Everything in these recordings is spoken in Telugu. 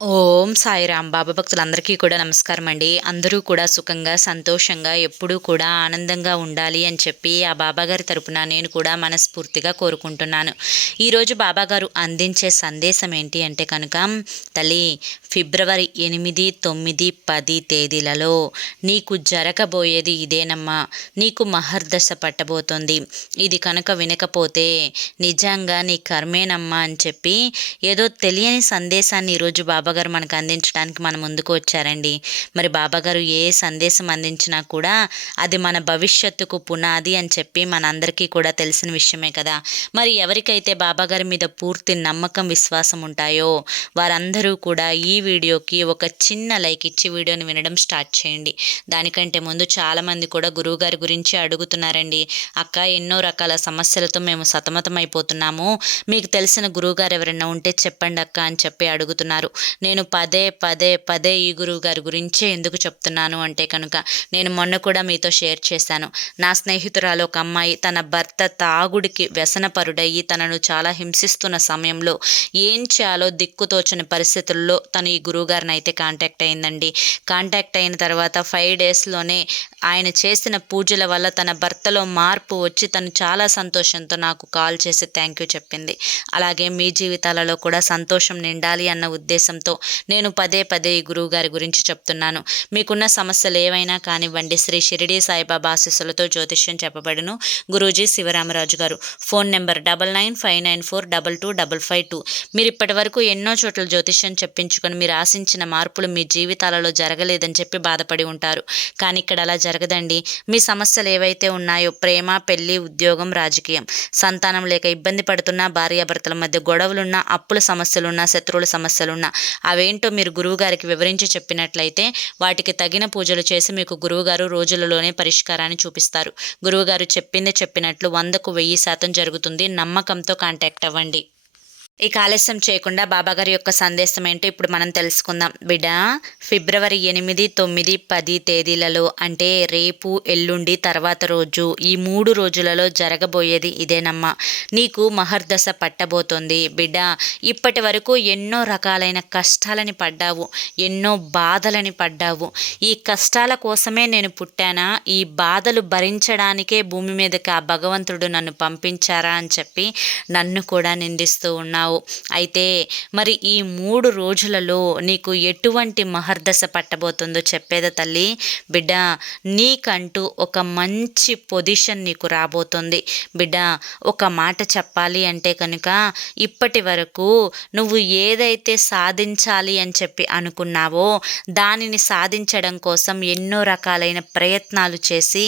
ఓం సాయిరాం బాబా భక్తులందరికీ కూడా నమస్కారం అండి. అందరూ కూడా సుఖంగా, సంతోషంగా, ఎప్పుడూ కూడా ఆనందంగా ఉండాలి అని చెప్పి ఆ బాబాగారి తరపున నేను కూడా మనస్ఫూర్తిగా కోరుకుంటున్నాను. ఈరోజు బాబాగారు అందించే సందేశం ఏంటి అంటే కనుక, తల్లి, ఫిబ్రవరి 8, 9, 10 తేదీలలో నీకు జరగబోయేది ఇదేనమ్మా. నీకు మహర్దశ పట్టబోతోంది. ఇది కనుక వినకపోతే నిజంగా నీ కర్మేనమ్మా అని చెప్పి ఏదో తెలియని సందేశాన్ని ఈరోజు బాబాగారు మనకు అందించడానికి మన ముందుకు వచ్చారండి. మరి బాబాగారు ఏ సందేశం అందించినా కూడా అది మన భవిష్యత్తుకు పునాది అని చెప్పి మనందరికీ కూడా తెలిసిన విషయమే కదా. మరి ఎవరికైతే బాబాగారి మీద పూర్తి నమ్మకం, విశ్వాసం ఉంటాయో వారందరూ కూడా ఈ వీడియోకి ఒక చిన్న లైక్ ఇచ్చి వీడియోని వినడం స్టార్ట్ చేయండి. దానికంటే ముందు చాలామంది కూడా గురువుగారి గురించి అడుగుతున్నారండి. అక్క, ఎన్నో రకాల సమస్యలతో మేము సతమతం అయిపోతున్నాము, మీకు తెలిసిన గురువుగారు ఎవరైనా ఉంటే చెప్పండి అక్క అని చెప్పి అడుగుతున్నారు. నేను పదే పదే పదే ఈ గురువు గారి గురించే ఎందుకు చెప్తున్నాను అంటే కనుక, నేను మొన్న కూడా మీతో షేర్ చేశాను. నా స్నేహితురాలు ఒక అమ్మాయి తన భర్త తాగుడికి వ్యసనపరుడయ్యి తనను చాలా హింసిస్తున్న సమయంలో ఏం చేయాలో దిక్కుతోచని పరిస్థితుల్లో తను ఈ గురువుగారిని అయితే కాంటాక్ట్ అయిందండి. కాంటాక్ట్ అయిన తర్వాత 5 డేస్లోనే ఆయన చేసిన పూజల వల్ల తన భర్తలో మార్పు వచ్చి తను చాలా సంతోషంతో నాకు కాల్ చేసి థ్యాంక్ యూ చెప్పింది. అలాగే మీ జీవితాలలో కూడా సంతోషం నిండాలి అన్న ఉద్దేశంతో నేను పదే పదే ఈ గురువు గారి గురించి చెప్తున్నాను. మీకున్న సమస్యలు ఏవైనా కానివ్వండి, శ్రీ షిరిడి సాయిబాబా ఆశీస్సులతో జ్యోతిష్యం చెప్పబడును. గురూజీ శివరామరాజు గారు. Phone number 995994225552. మీరు ఇప్పటి వరకు ఎన్నో చోట్ల జ్యోతిష్యం చెప్పించుకొని మీరు ఆశించిన మార్పులు మీ జీవితాలలో జరగలేదని చెప్పి బాధపడి ఉంటారు. కానీ ఇక్కడ అలా జరగదండి. మీ సమస్యలు ఏవైతే ఉన్నాయో, ప్రేమ, పెళ్లి, ఉద్యోగం, రాజకీయం, సంతానం లేక ఇబ్బంది పడుతున్న భార్యాభర్తల మధ్య గొడవలున్నా, అప్పుల సమస్యలున్నా, శత్రువుల సమస్యలున్నా, అవేంటో మీరు గురువుగారికి వివరించి చెప్పినట్లయితే వాటికి తగిన పూజలు చేసి మీకు గురువుగారు రోజులలోనే పరిష్కారాన్ని చూపిస్తారు. గురువుగారు చెప్పింది చెప్పినట్లు 100కు 1000% జరుగుతుంది. నమ్మకంతో కాంటాక్ట్ అవ్వండి. ఇక ఆలస్యం చేయకుండా బాబాగారి యొక్క సందేశం ఏంటో ఇప్పుడు మనం తెలుసుకుందాం. బిడ్డ, ఫిబ్రవరి 8, 9, 10 తేదీలలో అంటే రేపు, ఎల్లుండి, తర్వాత రోజు, ఈ 3 రోజులలో జరగబోయేది ఇదేనమ్మా. నీకు మహర్దశ పట్టబోతోంది. బిడ్డ, ఇప్పటి వరకు ఎన్నో రకాలైన కష్టాలని పడ్డావు, ఎన్నో బాధలని పడ్డావు. ఈ కష్టాల కోసమే నేను పుట్టానా, ఈ బాధలు భరించడానికే భూమి మీదకి ఆ భగవంతుడు నన్ను పంపించారా అని చెప్పి నన్ను కూడా నిందిస్తూ ఉన్నావు. అయితే మరి ఈ 3 రోజులలో నీకు ఎటువంటి మహర్దశ పట్టబోతుందో చెప్పేదా తల్లి. బిడ్డ, నీకంటూ ఒక మంచి పొజిషన్ నీకు రాబోతుంది. బిడ్డ, ఒక మాట చెప్పాలి అంటే కనుక, ఇప్పటి వరకు నువ్వు ఏదైతే సాధించాలి అని చెప్పి అనుకున్నావో దానిని సాధించడం కోసం ఎన్నో రకాలైన ప్రయత్నాలు చేసి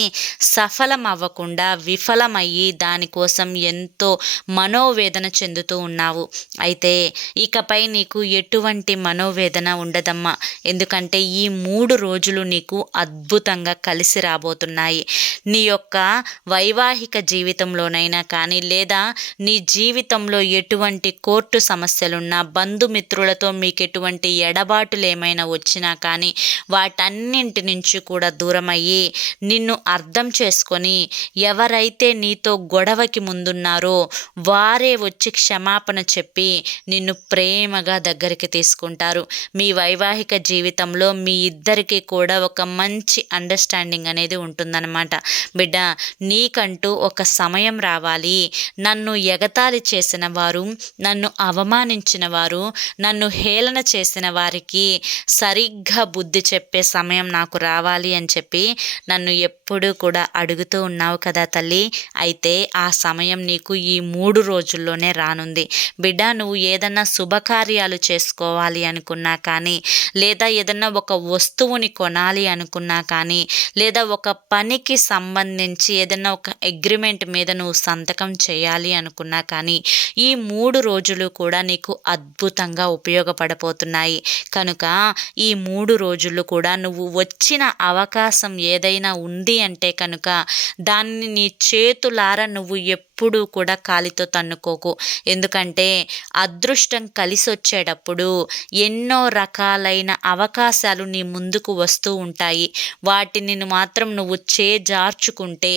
సఫలం అవ్వకుండా విఫలమయ్యి దానికోసం ఎంతో మనోవేదన చెందుతూ ఉన్నావు. అయితే ఇకపై నీకు ఎటువంటి మనోవేదన ఉండదమ్మా. ఎందుకంటే ఈ 3 రోజులు నీకు అద్భుతంగా కలిసి రాబోతున్నాయి. నీ యొక్క వైవాహిక జీవితంలోనైనా కానీ, లేదా నీ జీవితంలో ఎటువంటి కోర్టు సమస్యలున్నా, బంధుమిత్రులతో మీకు ఎటువంటి ఎడబాటులు ఏమైనా వచ్చినా కానీ వాటన్నింటి నుంచి కూడా దూరమయ్యి నిన్ను అర్థం చేసుకొని ఎవరైతే నీతో గొడవకి ముందున్నారో వారే వచ్చి క్షమాపణ చెప్పి నిన్ను ప్రేమగా దగ్గరికి తీసుకుంటారు. మీ వైవాహిక జీవితంలో మీ ఇద్దరికి కూడా ఒక మంచి అండర్స్టాండింగ్ అనేది ఉంటుందన్నమాట. బిడ్డ, నీకంటూ ఒక సమయం రావాలి. నన్ను ఎగతాళి చేసిన వారు, నన్ను అవమానించిన వారు, నన్ను హేళన చేసిన వారికి సరిగ్గా బుద్ధి చెప్పే సమయం నాకు రావాలి అని చెప్పి నన్ను ఎప్పుడూ కూడా అడుగుతూ ఉన్నావు కదా తల్లి. అయితే ఆ సమయం నీకు ఈ 3 రోజుల్లోనే రానుంది. బిడ్డ, నువ్వు ఏదన్నా శుభకార్యాలు చేసుకోవాలి అనుకున్నా కానీ, లేదా ఏదన్నా ఒక వస్తువుని కొనాలి అనుకున్నా కానీ, లేదా ఒక పనికి సంబంధించి ఏదన్నా ఒక అగ్రిమెంట్ మీద నువ్వు సంతకం చేయాలి అనుకున్నా కానీ, ఈ 3 రోజులు కూడా నీకు అద్భుతంగా ఉపయోగపడబోతున్నాయి. కనుక ఈ 3 రోజులు కూడా నువ్వు వచ్చిన అవకాశం ఏదైనా ఉంది అంటే కనుక దాన్ని నీ చేతులారా నువ్వు ఎప్పుడూ కూడా కాలితో తన్నుకోకు. ఎందుకంటే అదృష్టం కలిసొచ్చేటప్పుడు ఎన్నో రకాలైన అవకాశాలు నీ ముందుకు వస్తూ ఉంటాయి. వాటిని మాత్రం నువ్వు చేజార్చుకుంటే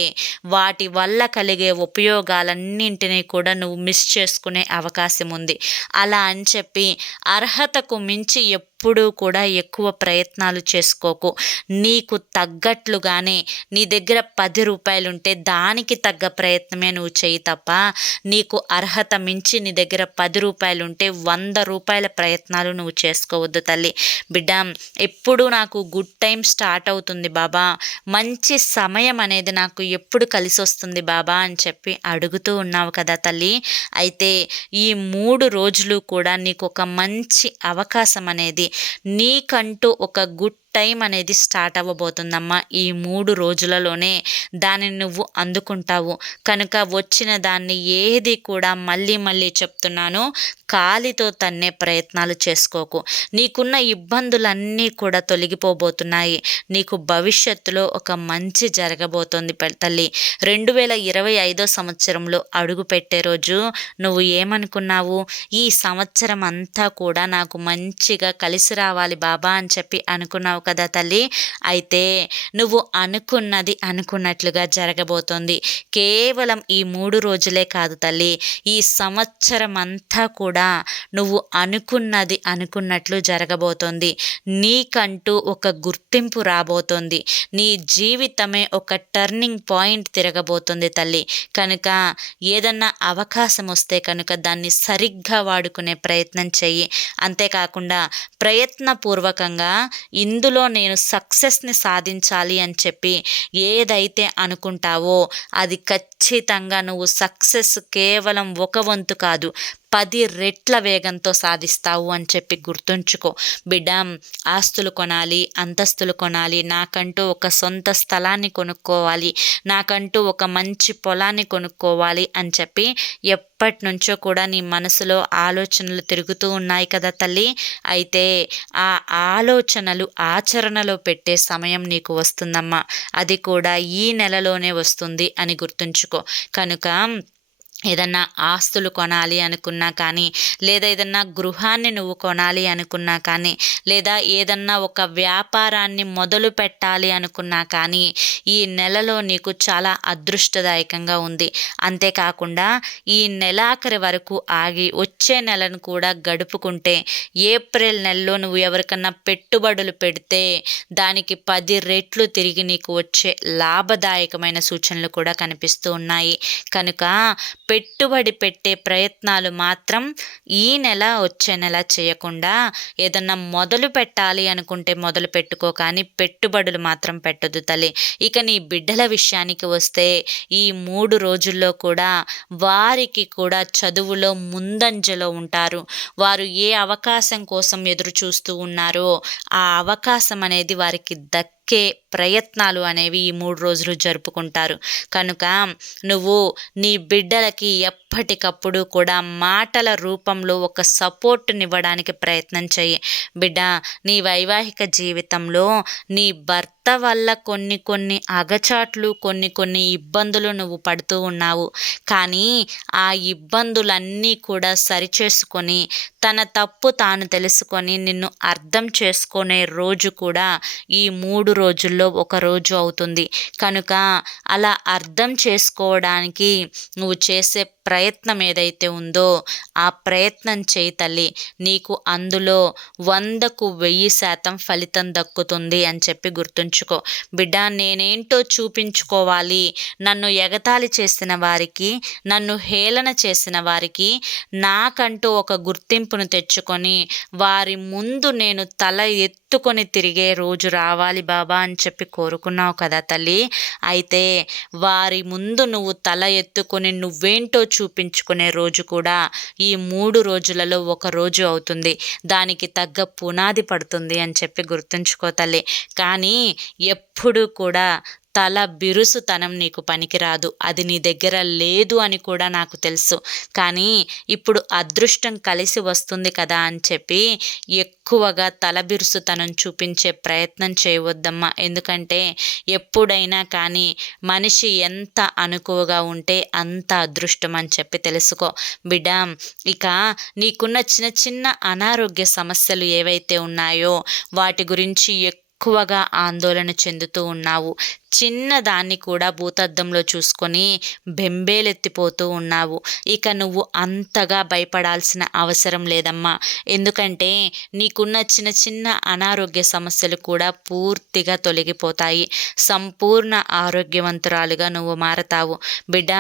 వాటి వల్ల కలిగే ఉపయోగాలన్నింటినీ కూడా నువ్వు మిస్ చేసుకునే అవకాశం ఉంది. అలా అని చెప్పి అర్హతకు మించి ఎప్పుడూ కూడా ఎక్కువ ప్రయత్నాలు చేసుకోకు. నీకు తగ్గట్లుగానే నీ దగ్గర 10 రూపాయలుంటే దానికి తగ్గ ప్రయత్నమే నువ్వు చెయ్యి తప్ప, నీకు అర్హత మించి నీ దగ్గర 10 రూపాయలుంటే 100 రూపాయల ప్రయత్నాలు నువ్వు చేసుకోవద్దు తల్లి. బిడ్డ, ఎప్పుడు నాకు గుడ్ టైం స్టార్ట్ అవుతుంది బాబా, మంచి సమయం అనేది నాకు ఎప్పుడు కలిసొస్తుంది బాబా అని చెప్పి అడుగుతూ ఉన్నావు కదా తల్లి. అయితే ఈ 3 రోజులు కూడా నీకు ఒక మంచి అవకాశం అనేది, నీకంటూ ఒక గుడ్ టైం అనేది స్టార్ట్ అవ్వబోతుందమ్మా. ఈ 3 రోజులలోనే దానిని నువ్వు అందుకుంటావు కనుక వచ్చిన దాన్ని ఏది కూడా మళ్ళీ చెప్తున్నాను, కాలితో తన్నే ప్రయత్నాలు చేసుకోకు. నీకున్న ఇబ్బందులన్నీ కూడా తొలగిపోబోతున్నాయి. నీకు భవిష్యత్తులో ఒక మంచి జరగబోతోంది తల్లి. 2025 సంవత్సరంలో అడుగు పెట్టే రోజు నువ్వు ఏమనుకున్నావు? ఈ సంవత్సరం అంతా కూడా నాకు మంచిగా కలిసి రావాలి బాబా అని చెప్పి అనుకున్నావు కదా తల్లి. అయితే నువ్వు అనుకున్నది అనుకున్నట్లుగా జరగబోతోంది. కేవలం ఈ 3 రోజులే కాదు తల్లి, ఈ సంవత్సరం అంతా కూడా నువ్వు అనుకున్నది అనుకున్నట్లు జరగబోతోంది. నీకంటూ ఒక గుర్తింపు రాబోతోంది. నీ జీవితమే ఒక టర్నింగ్ పాయింట్ తిరగబోతుంది తల్లి. కనుక ఏదన్నా అవకాశం వస్తే కనుక దాన్ని సరిగ్గా వాడుకునే ప్రయత్నం చెయ్యి. అంతేకాకుండా ప్రయత్నపూర్వకంగా ఇందులో నేను సక్సెస్ని సాధించాలి అని చెప్పి ఏదైతే అనుకుంటావో అది ఖచ్చితంగా నువ్వు సక్సెస్ కేవలం ఒక వంతు కాదు, 10 రెట్ల వేగంతో సాధిస్తావు అని చెప్పి గుర్తుంచుకో. బిడ్డ, ఆస్తులు కొనాలి, అంతస్తులు కొనాలి, నాకంటూ ఒక సొంత స్థలాన్ని కొనుక్కోవాలి, నాకంటూ ఒక మంచి పొలాన్ని కొనుక్కోవాలి అని చెప్పి ఎప్పటి నుంచో కూడా నీ మనసులో ఆలోచనలు తిరుగుతూ ఉన్నాయి కదా తల్లి. అయితే ఆ ఆలోచనలు ఆచరణలో పెట్టే సమయం నీకు వస్తుందమ్మా. అది కూడా ఈ నెలలోనే వస్తుంది అని గుర్తుంచుకో. కనుక ఏదన్నా ఆస్తులు కొనాలి అనుకున్నా కానీ, లేదా ఏదన్నా గృహాన్ని నువ్వు కొనాలి అనుకున్నా కానీ, లేదా ఏదన్నా ఒక వ్యాపారాన్ని మొదలు పెట్టాలి అనుకున్నా కానీ ఈ నెలలో నీకు చాలా అదృష్టదాయకంగా ఉంది. అంతేకాకుండా ఈ నెలాఖరి వరకు ఆగి వచ్చే నెలను కూడా గడుపుకుంటే ఏప్రిల్ నెలలో నువ్వు ఎవరికన్నా పెట్టుబడులు పెడితే దానికి 10 రెట్లు తిరిగి నీకు వచ్చే లాభదాయకమైన సూచనలు కూడా కనిపిస్తూ ఉన్నాయి. కనుక పెట్టుబడి పెట్టే ప్రయత్నాలు మాత్రం ఈ నెల వచ్చే నెల చేయకుండా ఏదన్నా మొదలు పెట్టాలి అనుకుంటే మొదలు పెట్టుకో, కానీ పెట్టుబడులు మాత్రం పెట్టొద్దు తల్లి. ఇక నీ బిడ్డల విషయానికి వస్తే ఈ 3 రోజుల్లో కూడా వారికి కూడా చదువులో ముందంజలో ఉంటారు. వారు ఏ అవకాశం కోసం ఎదురు చూస్తూ ఉన్నారో ఆ అవకాశం అనేది వారికి ప్రయత్నాలు అనేవి ఈ 3 రోజులు జరుపుకుంటారు. కనుక నువ్వు నీ బిడ్డలకి ఎప్పటికప్పుడు కూడా మాటల రూపంలో ఒక సపోర్ట్నివ్వడానికి ప్రయత్నం చెయ్యి. బిడ్డ, నీ వైవాహిక జీవితంలో నీ భర్త వల్ల కొన్ని అగచాట్లు, కొన్ని ఇబ్బందులు నువ్వు పడుతూ ఉన్నావు. కానీ ఆ ఇబ్బందులన్నీ కూడా సరిచేసుకొని తన తప్పు తాను తెలుసుకొని నిన్ను అర్థం చేసుకునే రోజు కూడా ఈ 3 రోజుల్లో ఒక రోజు అవుతుంది. కనుక అలా అర్థం చేసుకోవడానికి నువ్వు చేసే ప్రయత్నం ఏదైతే ఉందో ఆ ప్రయత్నం చేయి తల్లి. నీకు అందులో 100కు 1000% ఫలితం దక్కుతుంది అని చెప్పి గుర్తుంచుకో. బిడ్డ, నేనేంటో చూపించుకోవాలి, నన్ను ఎగతాళి చేసిన వారికి, నన్ను హేళన చేసిన వారికి నాకంటూ ఒక గుర్తింపును తెచ్చుకొని వారి ముందు నేను తల ఎత్తుకొని తిరిగే రోజు రావాలి బాబా అని చెప్పి కోరుకున్నావు కదా తల్లి. అయితే వారి ముందు నువ్వు తల ఎత్తుకొని నువ్వేంటో చూపించుకునే రోజు కూడా ఈ 3 రోజులలో ఒక రోజు అవుతుంది. దానికి తగ్గ పునాది పడుతుంది అని చెప్పి గుర్తుంచుకో తల్లి. కానీ ఎప్పుడు కూడా తల బిరుసుతనం నీకు పనికిరాదు. అది నీ దగ్గర లేదు అని కూడా నాకు తెలుసు. కానీ ఇప్పుడు అదృష్టం కలిసి వస్తుంది కదా అని చెప్పి ఎక్కువగా తల బిరుసుతనం చూపించే ప్రయత్నం చేయవద్దమ్మా. ఎందుకంటే ఎప్పుడైనా కానీ మనిషి ఎంత అనుకువగా ఉంటే అంత అదృష్టం అని చెప్పి తెలుసుకో బిడ్డ. ఇక నీకున్న చిన్న చిన్న అనారోగ్య సమస్యలు ఏవైతే ఉన్నాయో వాటి గురించి ఎక్కువగా ఆందోళన చెందుతూ ఉన్నావు. చిన్నదాన్ని కూడా భూతద్దంలో చూసుకొని బెంబేలెత్తిపోతూ ఉన్నావు. ఇక నువ్వు అంతగా భయపడాల్సిన అవసరం లేదమ్మా. ఎందుకంటే నీకున్న చిన్న చిన్న అనారోగ్య సమస్యలు కూడా పూర్తిగా తొలగిపోతాయి. సంపూర్ణ ఆరోగ్యవంతురాలుగా నువ్వు మారతావు బిడ్డ.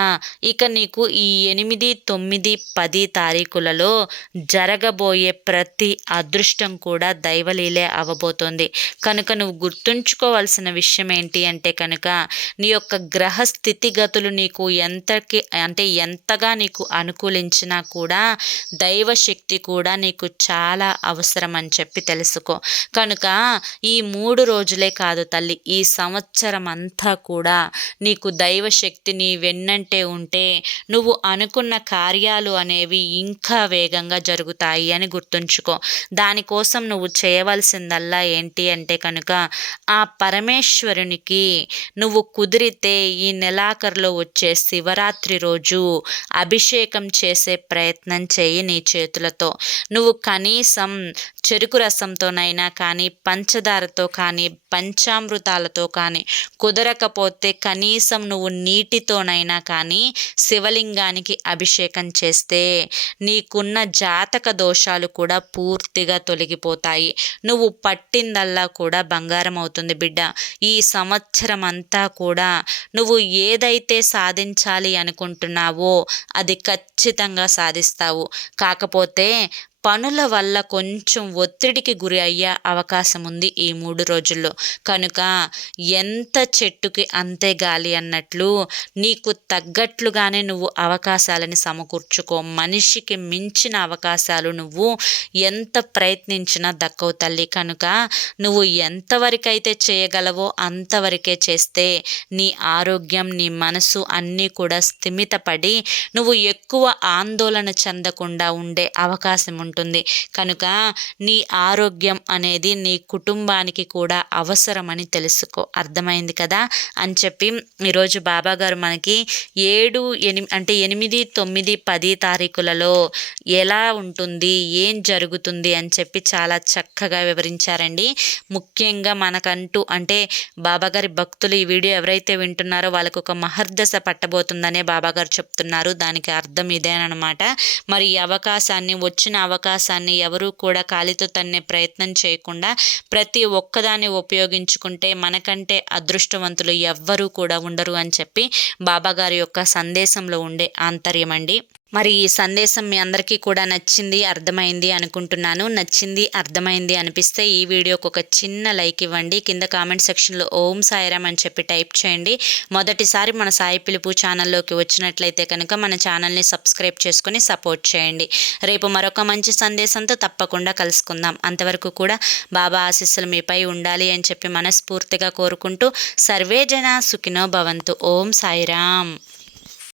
ఇక నీకు ఈ 8, 9, 10 తారీఖులలో జరగబోయే ప్రతి అదృష్టం కూడా దైవలీలే అవ్వబోతోంది. కనుక నువ్వు గుర్తుంచుకోవాల్సిన విషయం ఏంటి అంటే కనుక నీ యొక్క గ్రహ స్థితిగతులు నీకు ఎంతగా నీకు అనుకూలించినా కూడా దైవశక్తి కూడా నీకు చాలా అవసరం అని చెప్పి తెలుసుకో. కనుక ఈ 3 రోజులే కాదు తల్లి, ఈ సంవత్సరం అంతా కూడా నీకు దైవశక్తి నీ వెన్నంటే ఉంటే నువ్వు అనుకున్న కార్యాలు అనేవి ఇంకా వేగంగా జరుగుతాయి అని గుర్తుంచుకో. దానికోసం నువ్వు చేయవలసిందల్లా ఏంటి అంటే కనుక ఆ పరమేశ్వరునికి నువ్వు కుదిరితే ఈ నెలాఖరులో వచ్చే శివరాత్రి రోజు అభిషేకం చేసే ప్రయత్నం చేయి నీ చేతులతో. నువ్వు కనీసం చెరుకు రసంతోనైనా కానీ, పంచదారతో కానీ, పంచామృతాలతో కానీ, కుదరకపోతే కనీసం నువ్వు నీటితోనైనా కానీ శివలింగానికి అభిషేకం చేస్తే నీకున్న జాతక దోషాలు కూడా పూర్తిగా తొలగిపోతాయి. నువ్వు పట్టిందల్లా కూడా బంగారం అవుతుంది బిడ్డ. ఈ సంవత్సరం అంతా కూడా నువ్వు ఏదైతే సాధించాలి అనుకుంటున్నావో అది ఖచ్చితంగా సాధిస్తావు. కాకపోతే పనుల వల్ల కొంచెం ఒత్తిడికి గురి అయ్యే అవకాశం ఉంది ఈ 3 రోజుల్లో. కనుక ఎంత చెట్టుకి అంతే గాలి అన్నట్లు నీకు తగ్గట్లుగానే నువ్వు అవకాశాలని సమకూర్చుకో. మనిషికి మించిన అవకాశాలు నువ్వు ఎంత ప్రయత్నించినా దక్కవు తల్లి. కనుక నువ్వు ఎంతవరకైతే చేయగలవో అంతవరకే చేస్తే నీ ఆరోగ్యం, నీ మనసు అన్నీ కూడా స్థిమితపడి నువ్వు ఎక్కువ ఆందోళన చెందకుండా ఉండే అవకాశం ఉంటుంది. కనుక నీ ఆరోగ్యం అనేది నీ కుటుంబానికి కూడా అవసరమని తెలుసుకో. అర్థమైంది కదా అని చెప్పి ఈరోజు బాబాగారు మనకి 7, 9, 10 తారీఖులలో ఎలా ఉంటుంది, ఏం జరుగుతుంది అని చెప్పి చాలా చక్కగా వివరించారండి. ముఖ్యంగా మనకంటూ అంటే బాబాగారి భక్తులు ఈ వీడియో ఎవరైతే వింటున్నారో వాళ్ళకు ఒక మహర్దశ పట్టబోతుందనే బాబాగారు చెప్తున్నారు. దానికి అర్థం ఇదేనమాట. మరి ఈ అవకాశాన్ని, వచ్చిన అవకాశాన్ని ఎవరూ కూడా కాలితో తన్నే ప్రయత్నం చేయకుండా ప్రతి ఒక్కదాన్ని ఉపయోగించుకుంటే మనకంటే అదృష్టవంతులు ఎవ్వరూ కూడా ఉండరు అని చెప్పి బాబాగారి యొక్క సందేశంలో ఉండే ఆంతర్యం అండి. మరి ఈ సందేశం మీ అందరికీ కూడా నచ్చింది, అర్థమైంది అనుకుంటున్నాను. నచ్చింది, అర్థమైంది అనిపిస్తే ఈ వీడియోకి ఒక చిన్న లైక్ ఇవ్వండి. కింద కామెంట్ సెక్షన్లో ఓం సాయిరామ్ అని చెప్పి టైప్ చేయండి. మొదటిసారి మన సాయి పిలుపు ఛానల్లోకి వచ్చినట్లయితే కనుక మన ఛానల్ని సబ్స్క్రైబ్ చేసుకొని సపోర్ట్ చేయండి. రేపు మరొక మంచి సందేశంతో తప్పకుండా కలుసుకుందాం. అంతవరకు కూడా బాబా ఆశీస్సులు మీపై ఉండాలి అని చెప్పి మనస్ఫూర్తిగా కోరుకుంటూ సర్వే జన సుఖినో భవంతు. ఓం సాయిరామ్.